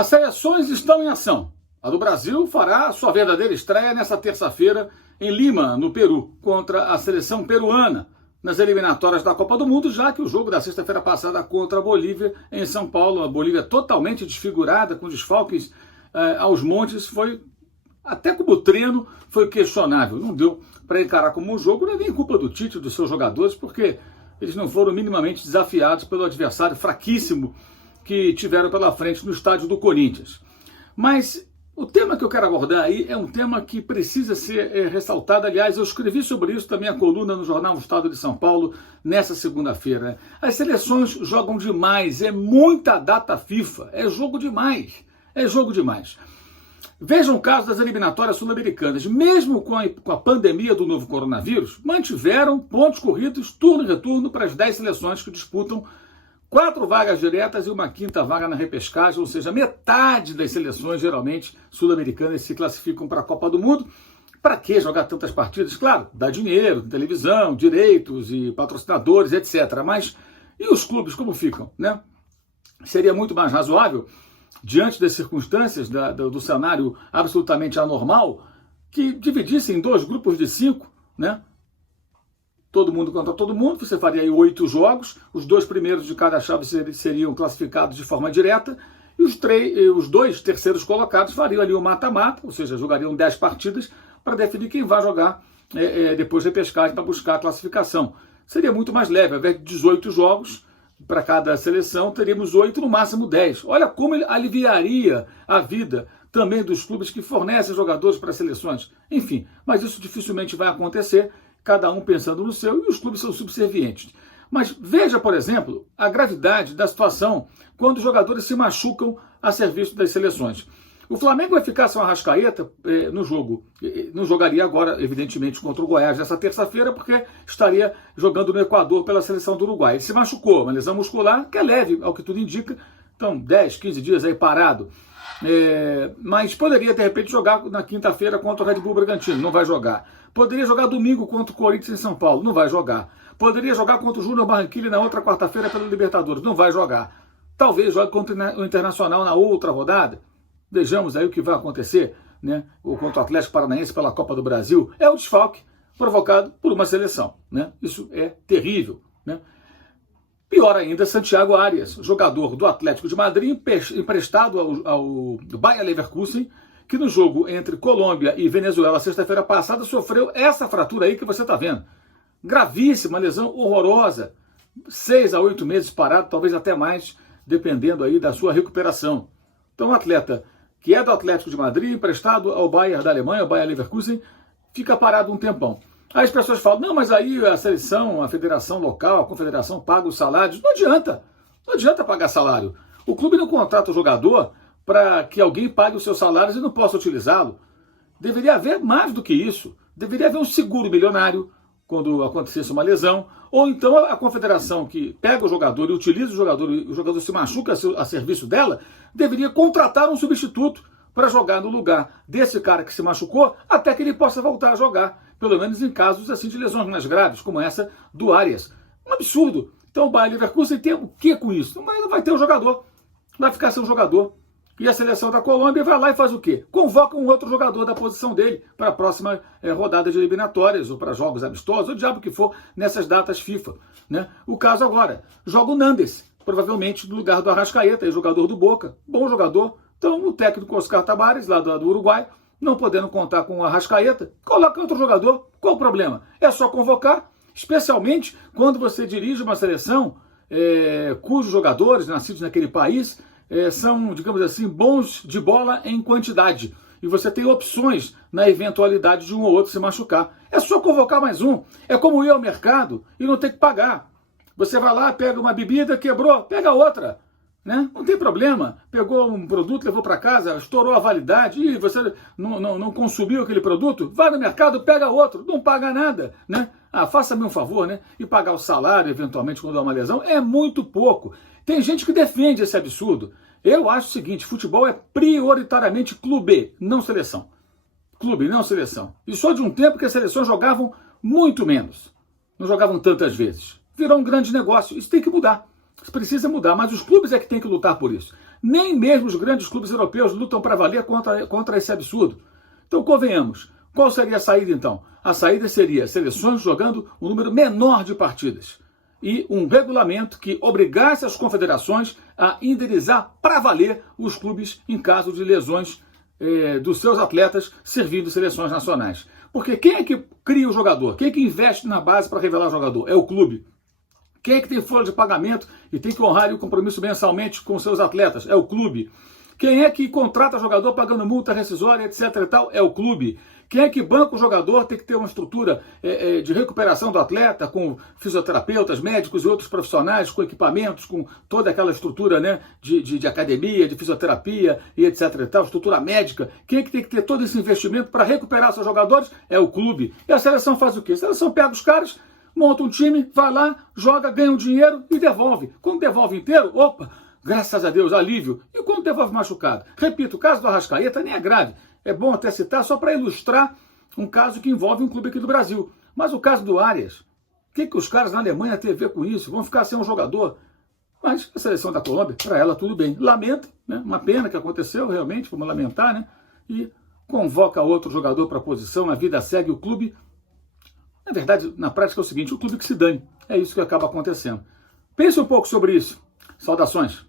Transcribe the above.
As seleções estão em ação. A do Brasil fará sua verdadeira estreia nesta terça-feira em Lima, no Peru, contra a seleção peruana, nas eliminatórias da Copa do Mundo, já que o jogo da sexta-feira passada contra a Bolívia, em São Paulo, a Bolívia totalmente desfigurada, com desfalques aos montes, foi, até como treino, foi questionável. Não deu para encarar como um jogo, não é nem culpa do Tite e dos seus jogadores, porque eles não foram minimamente desafiados pelo adversário fraquíssimo que tiveram pela frente no estádio do Corinthians. Mas o tema que eu quero abordar aí é um tema que precisa ser ressaltado. Aliás, eu escrevi sobre isso também a coluna no jornal Estado de São Paulo nessa segunda-feira. As seleções jogam demais, é muita data FIFA, é jogo demais, é jogo demais. Vejam o caso das eliminatórias sul-americanas. Mesmo com a pandemia do novo coronavírus, mantiveram pontos corridos, turno e retorno para as 10 seleções que disputam 4 vagas diretas e uma 5ª vaga na repescagem, ou seja, metade das seleções, geralmente, sul-americanas se classificam para a Copa do Mundo. Para que jogar tantas partidas? Claro, dá dinheiro, televisão, direitos e patrocinadores, etc. Mas e os clubes, como ficam, né? Seria muito mais razoável, diante das circunstâncias do cenário absolutamente anormal, que dividissem em 2 grupos de 5, né? Todo mundo contra todo mundo, você faria aí 8 jogos, os 2 primeiros de cada chave seriam classificados de forma direta, e os 2 terceiros colocados fariam ali o mata-mata, ou seja, jogariam 10 partidas para definir quem vai jogar depois de repescagem para buscar a classificação. Seria muito mais leve, ao invés de 18 jogos para cada seleção, teríamos 8, no máximo 10. Olha como ele aliviaria a vida também dos clubes que fornecem jogadores para as seleções. Enfim, mas isso dificilmente vai acontecer, cada um pensando no seu, e os clubes são subservientes. Mas veja, por exemplo, a gravidade da situação quando os jogadores se machucam a serviço das seleções. O Flamengo vai ficar sem o Arrascaeta no jogo. Não jogaria agora, evidentemente, contra o Goiás nessa terça-feira, porque estaria jogando no Equador pela seleção do Uruguai. Ele se machucou, uma lesão muscular que é leve, ao que tudo indica. Então, 10, 15 dias aí parado. Mas poderia, de repente, jogar na quinta-feira contra o Red Bull Bragantino. Não vai jogar. Poderia jogar domingo contra o Corinthians em São Paulo. Não vai jogar. Poderia jogar contra o Júnior Barranquilla na outra quarta-feira pela Libertadores. Não vai jogar. Talvez jogue contra o Internacional na outra rodada. Vejamos aí o que vai acontecer, né? Ou contra o Atlético Paranaense pela Copa do Brasil. É o desfalque provocado por uma seleção, né? Isso é terrível, né? Pior ainda, Santiago Arias, jogador do Atlético de Madrid, emprestado ao Bayer Leverkusen, que no jogo entre Colômbia e Venezuela, sexta-feira passada, sofreu essa fratura aí que você está vendo. Gravíssima, lesão horrorosa. 6 a 8 meses parado, talvez até mais, dependendo aí da sua recuperação. Então, um atleta que é do Atlético de Madrid, emprestado ao Bayer da Alemanha, ao Bayer Leverkusen, fica parado um tempão. Aí as pessoas falam, não, mas aí a seleção, a federação local, a confederação paga os salários. Não adianta pagar salário. O clube não contrata o jogador para que alguém pague os seus salários e não possa utilizá-lo. Deveria haver mais do que isso. Deveria haver um seguro milionário quando acontecesse uma lesão, ou então a confederação que pega o jogador e utiliza e o jogador se machuca a serviço dela, deveria contratar um substituto para jogar no lugar desse cara que se machucou, até que ele possa voltar a jogar, pelo menos em casos assim de lesões mais graves, como essa do Arias. Um absurdo. Então o Bayer Leverkusen tem o que com isso? Mas não vai ter o jogador, vai ficar sem o jogador. E a seleção da Colômbia vai lá e faz o quê? Convoca um outro jogador da posição dele para a próxima rodada de eliminatórias, ou para jogos amistosos, ou o diabo que for, nessas datas FIFA, né? O caso agora, joga o Nandes, provavelmente no lugar do Arrascaeta, jogador do Boca, bom jogador. Então o técnico Oscar Tabares, lá do Uruguai, não podendo contar com o Arrascaeta, coloca outro jogador. Qual o problema? É só convocar, especialmente quando você dirige uma seleção cujos jogadores, nascidos naquele país, são, digamos assim, bons de bola em quantidade. E você tem opções na eventualidade de um ou outro se machucar. É só convocar mais um. É como ir ao mercado e não ter que pagar. Você vai lá, pega uma bebida, quebrou, pega outra. Né? Não tem problema. Pegou um produto, levou para casa, estourou a validade e você não consumiu aquele produto, vai no mercado, pega outro, não paga nada. Né? Faça-me um favor, né? E pagar o salário, eventualmente, quando dá uma lesão, é muito pouco. Tem gente que defende esse absurdo. Eu acho o seguinte, futebol é prioritariamente clube, não seleção. Clube, não seleção. E só de um tempo que as seleções jogavam muito menos. Não jogavam tantas vezes. Virou um grande negócio. Isso tem que mudar. Isso precisa mudar, mas os clubes é que tem que lutar por isso. Nem mesmo os grandes clubes europeus lutam para valer contra esse absurdo. Então, convenhamos, qual seria a saída então? A saída seria seleções jogando um número menor de partidas e um regulamento que obrigasse as confederações a indenizar para valer os clubes em caso de lesões dos seus atletas servindo seleções nacionais. Porque quem é que cria o jogador? Quem é que investe na base para revelar o jogador? É o clube. Quem é que tem folha de pagamento e tem que honrar o compromisso mensalmente com seus atletas? É o clube. Quem é que contrata jogador pagando multa rescisória, etc. e tal? É o clube. Quem é que banca o jogador? Tem que ter uma estrutura de recuperação do atleta, com fisioterapeutas, médicos e outros profissionais, com equipamentos, com toda aquela estrutura, né, de academia, de fisioterapia e etc. e tal, estrutura médica. Quem é que tem que ter todo esse investimento para recuperar seus jogadores? É o clube. E a seleção faz o quê? A seleção pega os caras, monta um time, vai lá, joga, ganha um dinheiro e devolve. Quando devolve inteiro, opa, graças a Deus, alívio. E quando devolve machucado? Repito, o caso do Arrascaeta nem é grave. É bom até citar só para ilustrar um caso que envolve um clube aqui do Brasil. Mas o caso do Arias, o que os caras na Alemanha têm a ver com isso? Vão ficar sem um jogador? Mas a seleção da Colômbia, para ela, tudo bem. Lamenta, né? Uma pena que aconteceu, realmente, vamos lamentar, né? E convoca outro jogador para a posição, a vida segue, o clube... Na verdade, na prática é o seguinte, o clube que se dane. É isso que acaba acontecendo. Pense um pouco sobre isso. Saudações.